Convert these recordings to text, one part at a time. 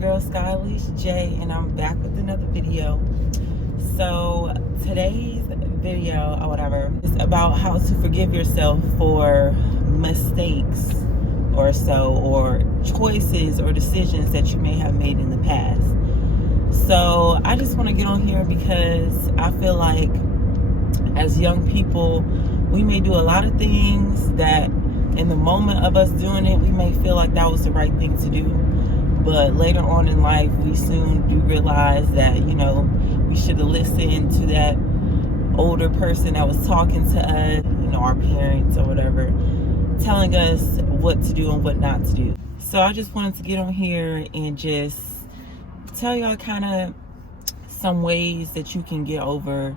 your girl Skye, Alyce J, and I'm back with another video. So today's video or whatever is about how to forgive yourself for mistakes or choices or decisions that you may have made in the past. So I just want to get on here because I feel like as young people, we may do a lot of things that in the moment of us doing it, we may feel like that was the right thing to do. But later on in life, we soon do realize that, we should have listened to that older person that was talking to us, our parents or whatever, telling us what to do and what not to do. So I just wanted to get on here and just tell y'all kind of some ways that you can get over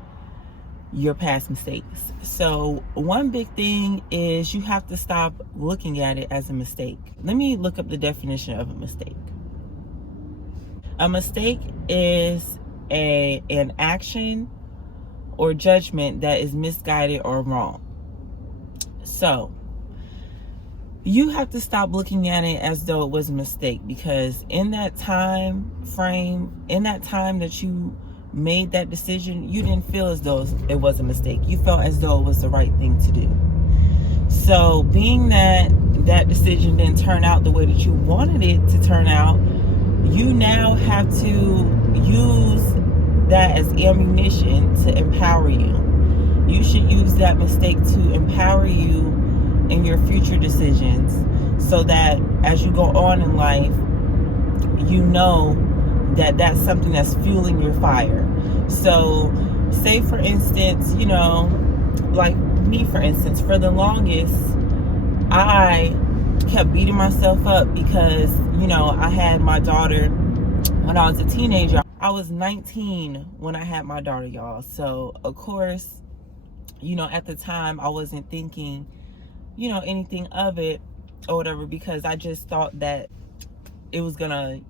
your past mistakes. So one big thing is you have to stop looking at it as a mistake. Let me look up the definition of a mistake. A mistake is an action or judgment that is misguided or wrong. So you have to stop looking at it as though it was a mistake, because in that time frame, in that time that you made that decision, you didn't feel as though it was a mistake. You felt as though it was the right thing to do. So being that that decision didn't turn out the way that you wanted it to turn out, you now have to use that as ammunition to empower you. You should use that mistake to empower you in your future decisions, so that as you go on in life, you know that that's something that's fueling your fire. So say for instance, like me for instance, for the longest I kept beating myself up because I had my daughter when I was a teenager. I was 19 when I had my daughter, y'all. So of course, at the time I wasn't thinking anything of it or whatever, because I just thought that it was gonna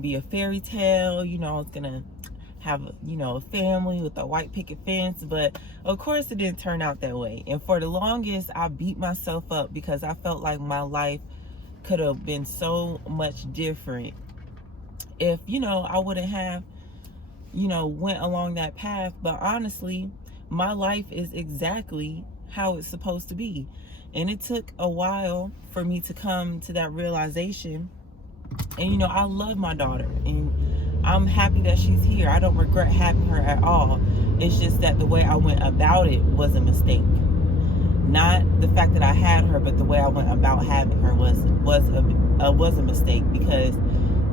be a fairy tale. I was gonna have a family with a white picket fence, but of course it didn't turn out that way. And for the longest I beat myself up because I felt like my life could have been so much different if I wouldn't have went along that path. But honestly, my life is exactly how it's supposed to be, and it took a while for me to come to that realization. And I love my daughter and I'm happy that she's here. I don't regret having her at all. It's just that the way I went about it was a mistake. Not the fact that I had her, but the way I went about having her was a mistake, because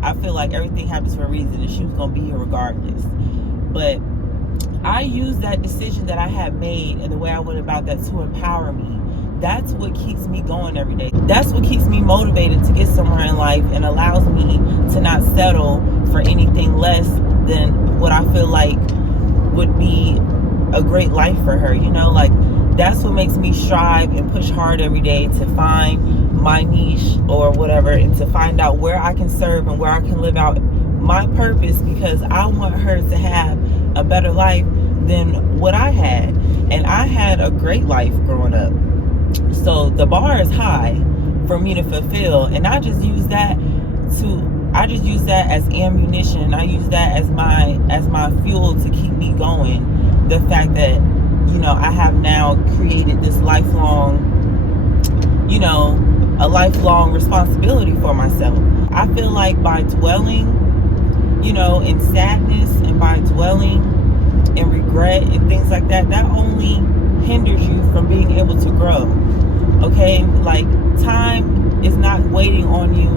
I feel like everything happens for a reason and she was going to be here regardless. But I used that decision that I had made and the way I went about that to empower me. That's what keeps me going every day. That's what keeps me motivated to get somewhere in life and allows me to not settle for anything less than what I feel like would be a great life for her. That's what makes me strive and push hard every day to find my niche or whatever, and to find out where I can serve and where I can live out my purpose, because I want her to have a better life than what I had. And I had a great life growing up. So the bar is high for me to fulfill, and I just use that as ammunition. I use that as my fuel to keep me going. The fact that I have now created this lifelong responsibility for myself. I feel like by dwelling in sadness and by dwelling in regret and things like that, that only hinders you from being able to grow. Okay, like time is not waiting on you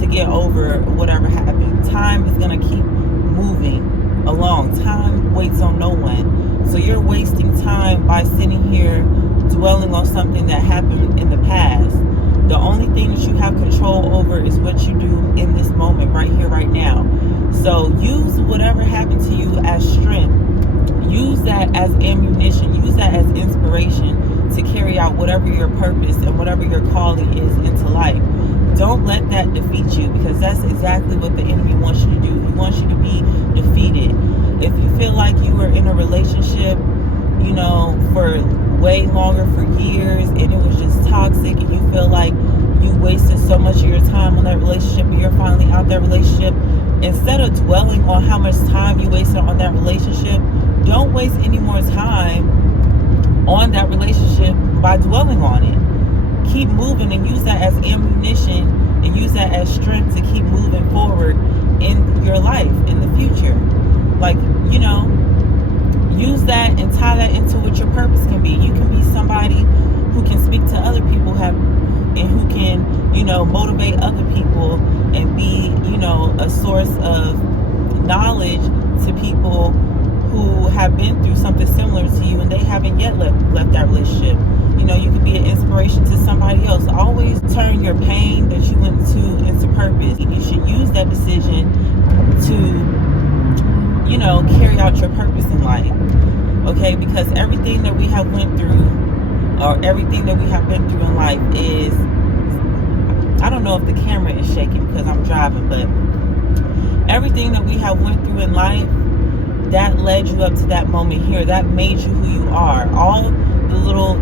to get over whatever happened. Time is gonna keep moving along. Time waits on no one. So you're wasting time by sitting here dwelling on something that happened in the past. The only thing that you have control over is what you do in this moment, right here, right now. So use whatever happened to you as strength. Use that as ammunition. Use that as inspiration to carry out whatever your purpose and whatever your calling is into life. Don't let that defeat you, because that's exactly what the enemy wants you to do. He wants you to be defeated. If you feel like you were in a relationship, for way longer, for years, and it was just toxic, and you feel like you wasted so much of your time on that relationship and you're finally out that relationship, instead of dwelling on how much time you wasted on that relationship, don't waste any more time on that relationship by dwelling on it. Keep moving and use that as ammunition and use that as strength to keep moving forward in your life in the future. Like, you know, use that and tie that into what your purpose can be. You can be somebody who can speak to other people and who can, you know, motivate other people and be, you know, a source of knowledge to people who have been through something similar to you and they haven't yet left that relationship. You know, you could be an inspiration to somebody else. Always turn your pain that you went to into purpose. You should use that decision to, you know, carry out your purpose in life. Okay, because everything that we have went through, or everything that we have been through in life is, I don't know if the camera is shaking because I'm driving, but everything that we have went through in life, that led you up to that moment here. That made you who you are. All the little,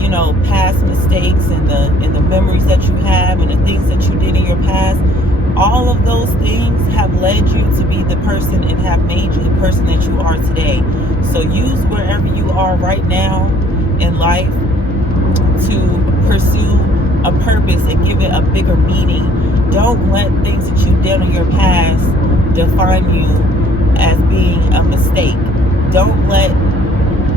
you know, past mistakes and the memories that you have and the things that you did in your past, all of those things have led you to be the person and have made you the person that you are today. So use wherever you are right now in life to pursue a purpose and give it a bigger meaning. Don't let things that you did in your past define you as being a mistake. Don't let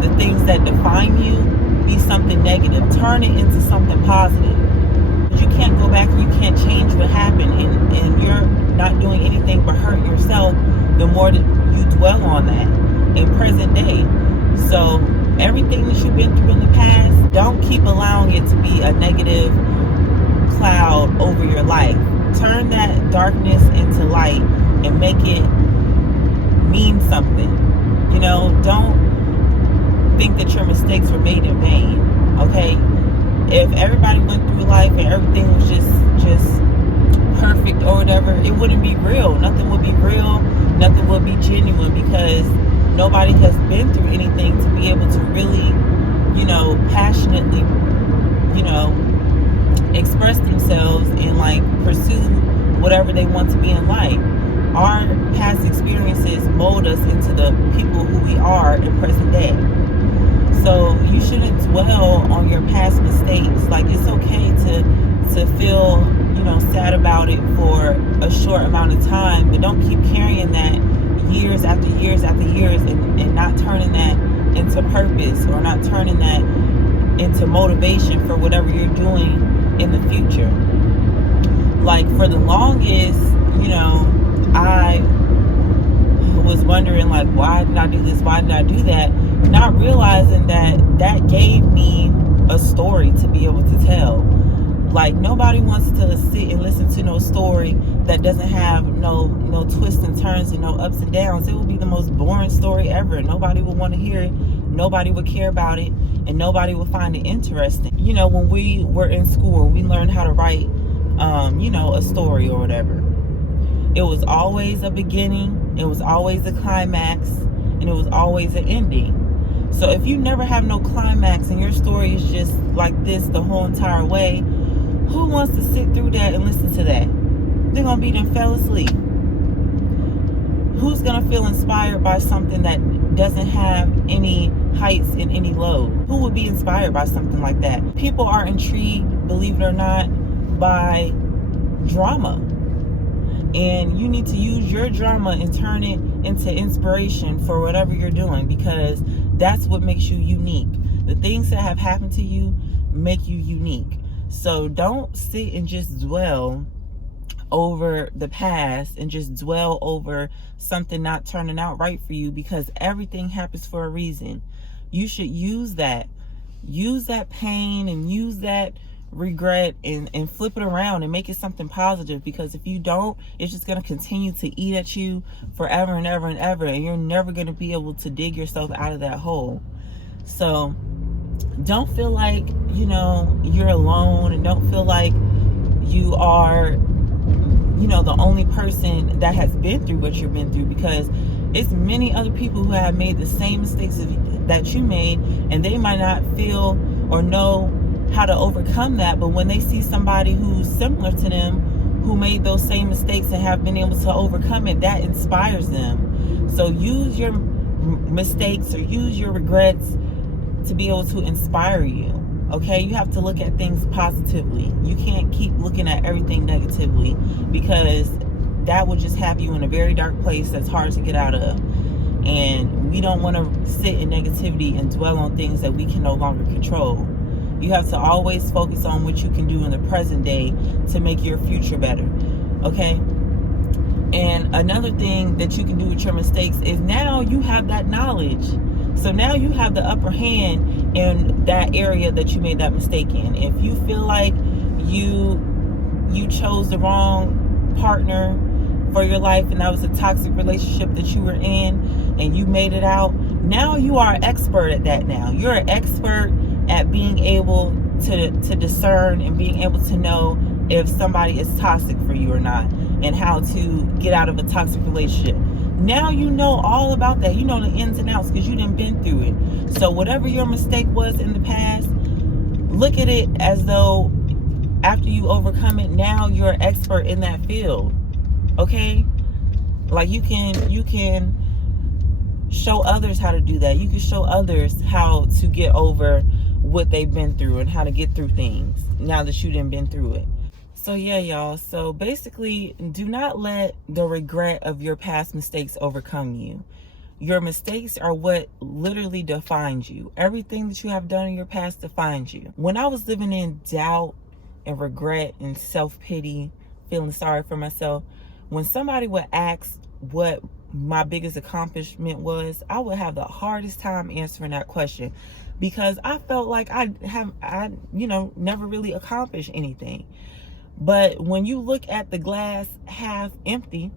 the things that define you be something negative. Turn it into something positive. You can't go back and you can't change what happened, and you're not doing anything but hurt yourself the more that you dwell on that in present day. So everything that you've been through in the past, don't keep allowing it to be a negative cloud over your life. Turn that darkness into light and make it mean something. You know, don't think that your mistakes were made in vain. Okay, if everybody went through life and everything was just perfect or whatever, it wouldn't be real. Nothing would be real. Nothing would be genuine, because nobody has been through anything to be able to really, you know, passionately, you know, express themselves and like pursue whatever they want to be in life. Our past experiences mold us into the people who we are in present day. So you shouldn't dwell on your past mistakes. Like, it's okay to feel, you know, sad about it for a short amount of time, but don't keep carrying that years after years after years and not turning that into purpose, or not turning that into motivation for whatever you're doing in the future. Like, for the longest, you know, I was wondering, like, why did I do this? Why did I do that? Not realizing that gave me a story to be able to tell. Like, nobody wants to sit and listen to no story that doesn't have no twists and turns and no ups and downs. It would be the most boring story ever. Nobody would want to hear it. Nobody would care about it, and nobody would find it interesting. You know, when we were in school, we learned how to write, you know, a story or whatever. It was always a beginning, it was always a climax, and it was always an ending. So if you never have no climax and your story is just like this the whole entire way, who wants to sit through that and listen to that? They're going to be done fell asleep. Who's going to feel inspired by something that doesn't have any heights and any lows? Who would be inspired by something like that? People are intrigued, believe it or not, by drama. And you need to use your drama and turn it into inspiration for whatever you're doing, because that's what makes you unique. The things that have happened to you make you unique. So don't sit and just dwell over the past and just dwell over something not turning out right for you, because everything happens for a reason. You should use that pain and use that regret and flip it around and make it something positive, because if you don't, it's just going to continue to eat at you forever and ever and ever, and you're never going to be able to dig yourself out of that hole. So don't feel like, you know, you're alone, and don't feel like you are, you know, the only person that has been through what you've been through, because it's many other people who have made the same mistakes that you made, and they might not feel or know how to overcome that. But when they see somebody who's similar to them, who made those same mistakes and have been able to overcome it, that inspires them. So use your mistakes or use your regrets to be able to inspire you. Okay, you have to look at things positively. You can't keep looking at everything negatively, because that will just have you in a very dark place that's hard to get out of. And we don't want to sit in negativity and dwell on things that we can no longer control. You have to always focus on what you can do in the present day to make your future better. Okay? And another thing that you can do with your mistakes is now you have that knowledge. So now you have the upper hand in that area that you made that mistake in. If you feel like you chose the wrong partner for your life and that was a toxic relationship that you were in and you made it out, now you are an expert at that now. You're an expert at being able to discern and being able to know if somebody is toxic for you or not, and how to get out of a toxic relationship. Now you know all about that. You know the ins and outs because you done been through it. So whatever your mistake was in the past, look at it as though after you overcome it, now you're an expert in that field. Okay? Like you can show others how to do that. You can show others how to get over what they've been through and how to get through things now that you done been through it. So yeah, y'all. So basically, do not let the regret of your past mistakes overcome you. Your mistakes are what literally defines you. Everything that you have done in your past defines you. When I was living in doubt and regret and self-pity, feeling sorry for myself, when somebody would ask what my biggest accomplishment was, I would have the hardest time answering that question, because I felt like I never really accomplished anything. But when you look at the glass half empty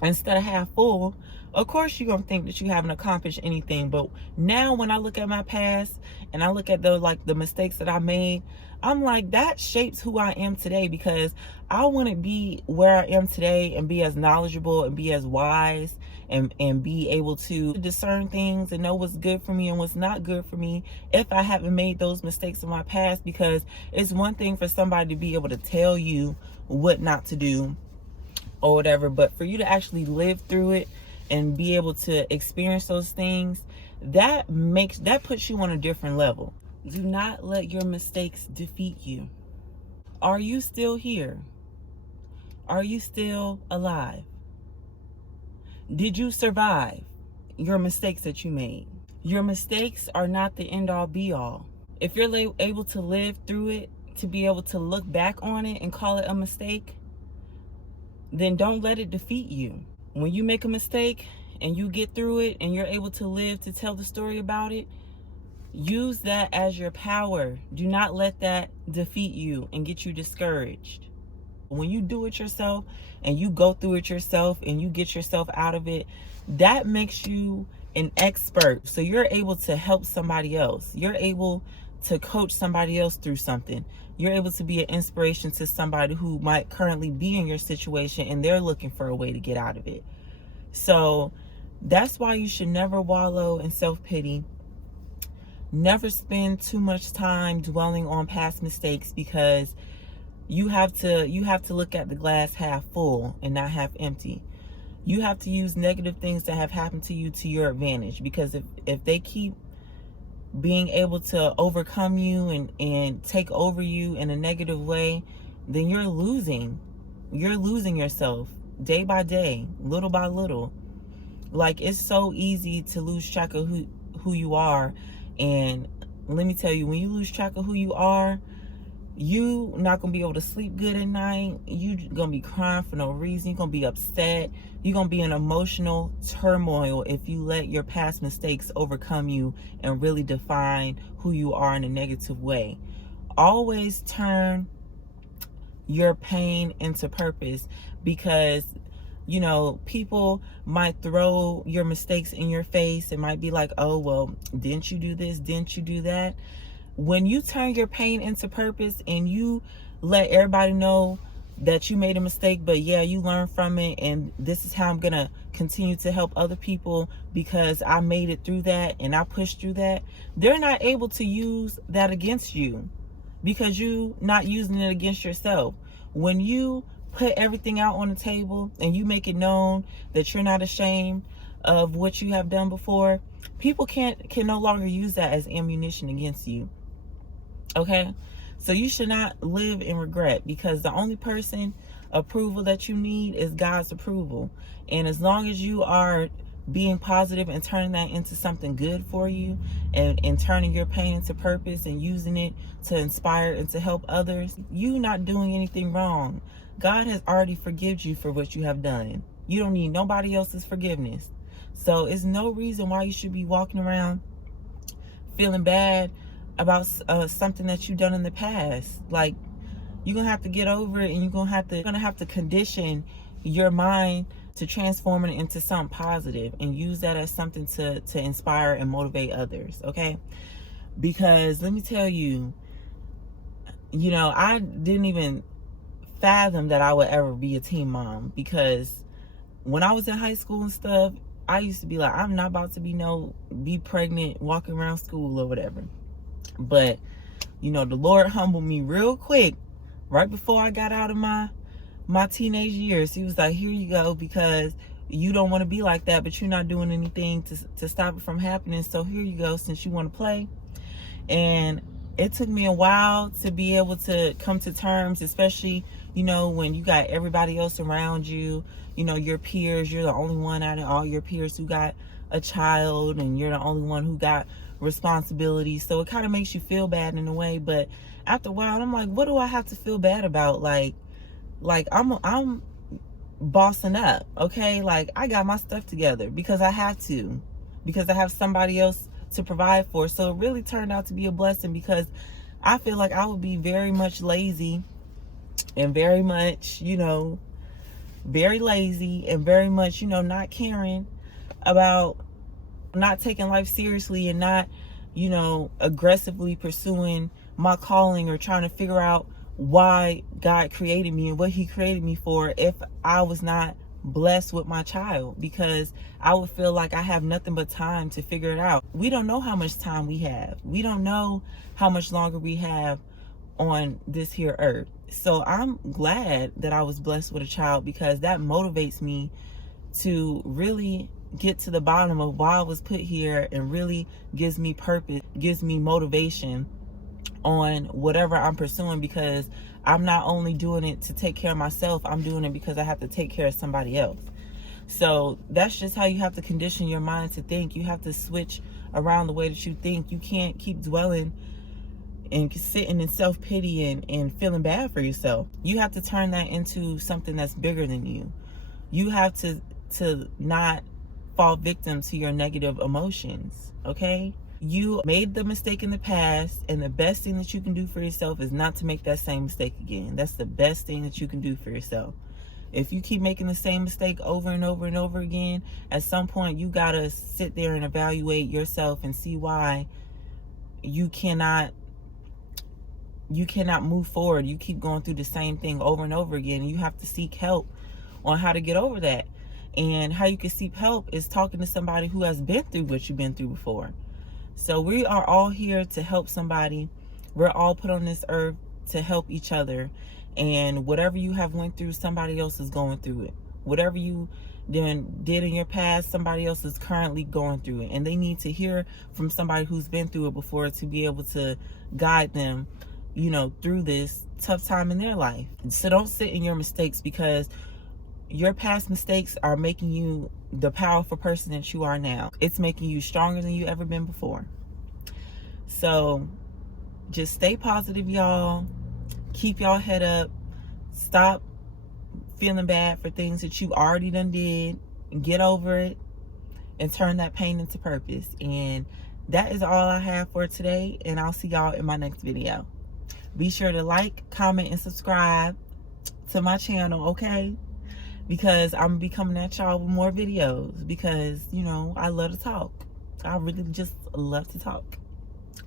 instead of half full, of course you're going to think that you haven't accomplished anything. But now when I look at my past and I look at the mistakes that I made, I'm like, that shapes who I am today, because I want to be where I am today and be as knowledgeable and be as wise and be able to discern things and know what's good for me and what's not good for me if I haven't made those mistakes in my past. Because it's one thing for somebody to be able to tell you what not to do or whatever, but for you to actually live through it and be able to experience those things, that puts you on a different level. Do not let your mistakes defeat you. Are you still here? Are you still alive? Did you survive your mistakes that you made? Your mistakes are not the end all be all. If you're able to live through it, to be able to look back on it and call it a mistake, then don't let it defeat you. When you make a mistake and you get through it and you're able to live to tell the story about it, use that as your power. Do not let that defeat you and get you discouraged. When you do it yourself and you go through it yourself and you get yourself out of it, that makes you an expert. So you're able to help somebody else. You're able to coach somebody else through something. You're able to be an inspiration to somebody who might currently be in your situation and they're looking for a way to get out of it. So that's why you should never wallow in self-pity. Never spend too much time dwelling on past mistakes, because you have to look at the glass half full and not half empty. You have to use negative things that have happened to you to your advantage, because if they keep being able to overcome you and take over you in a negative way, then you're losing yourself day by day, little by little. Like, it's so easy to lose track of who you are. And let me tell you, when you lose track of who you are, you not gonna be able to sleep good at night. You gonna be crying for no reason. You're gonna be upset. You're gonna be in emotional turmoil if you let your past mistakes overcome you and really define who you are in a negative way. Always turn your pain into purpose, because people might throw your mistakes in your face. It might be like, oh, well, didn't you do this? Didn't you do that? When you turn your pain into purpose and you let everybody know that you made a mistake, but yeah, you learn from it, and this is how I'm going to continue to help other people because I made it through that and I pushed through that, they're not able to use that against you. because you not using it against yourself. When you put everything out on the table and you make it known that you're not ashamed of what you have done before, people can no longer use that as ammunition against you. Okay? So you should not live in regret, because the only person approval that you need is God's approval. And as long as you are being positive and turning that into something good for you, and turning your pain into purpose and using it to inspire and to help others, you not doing anything wrong. God has already forgiven you for what you have done. You don't need nobody else's forgiveness. So it's no reason why you should be walking around feeling bad about something that you've done in the past. Like, you're gonna have to get over it, and you're gonna have to condition your mind to transform it into something positive and use that as something to inspire and motivate others. Okay? Because let me tell you, I didn't even fathom that I would ever be a teen mom, because when I was in high school and stuff, I used to be like, I'm not about to be pregnant walking around school or whatever. But the Lord humbled me real quick right before I got out of my teenage years. He was like, here you go, because you don't want to be like that, but you're not doing anything to stop it from happening. So here you go, since you want to play. And it took me a while to be able to come to terms, especially, when you got everybody else around you, your peers. You're the only one out of all your peers who got a child, and you're the only one who got responsibility. So it kind of makes you feel bad in a way. But after a while, I'm like, what do I have to feel bad about? Like I'm bossing up, okay? Like, I got my stuff together because I have to, because I have somebody else to provide for. So it really turned out to be a blessing, because I feel like I would be very much lazy and very much, very lazy and very much, not caring about, not taking life seriously, and not, aggressively pursuing my calling, or trying to figure out why God created me and what he created me for, if I was not blessed with my child, because I would feel like I have nothing but time to figure it out. We don't know how much time we have. We don't know how much longer we have on this here earth. So I'm glad that I was blessed with a child, because that motivates me to really get to the bottom of why I was put here, and really gives me purpose, gives me motivation on whatever I'm pursuing, because I'm not only doing it to take care of myself, I'm doing it because I have to take care of somebody else. So that's just how you have to condition your mind to think. You have to switch around the way that you think. You can't keep dwelling and sitting in self-pity and feeling bad for yourself. You have to turn that into something that's bigger than you. You have to not fall victim to your negative emotions, okay? You made the mistake in the past, and the best thing that you can do for yourself is not to make that same mistake again. That's the best thing that you can do for yourself. If you keep making the same mistake over and over and over again, at some point you gotta sit there and evaluate yourself and see why you cannot move forward. You keep going through the same thing over and over again, and you have to seek help on how to get over that. And how you can seek help is talking to somebody who has been through what you've been through before. So we are all here to help somebody. We're all put on this earth to help each other. And whatever you have went through, somebody else is going through it. Whatever you did in your past, somebody else is currently going through it. And they need to hear from somebody who's been through it before, to be able to guide them, through this tough time in their life. So don't sit in your mistakes, because your past mistakes are making you the powerful person that you are now. It's making you stronger than you ever been before. So just stay positive, y'all. Keep y'all head up. Stop feeling bad for things that you already done did. Get over it and turn that pain into purpose. And that is all I have for today, and I'll see y'all in my next video. Be sure to like, comment, and subscribe to my channel, okay? Because I'm gonna be coming at y'all with more videos, because I love to talk. I really just love to talk.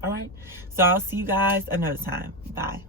All right, so I'll see you guys another time. Bye.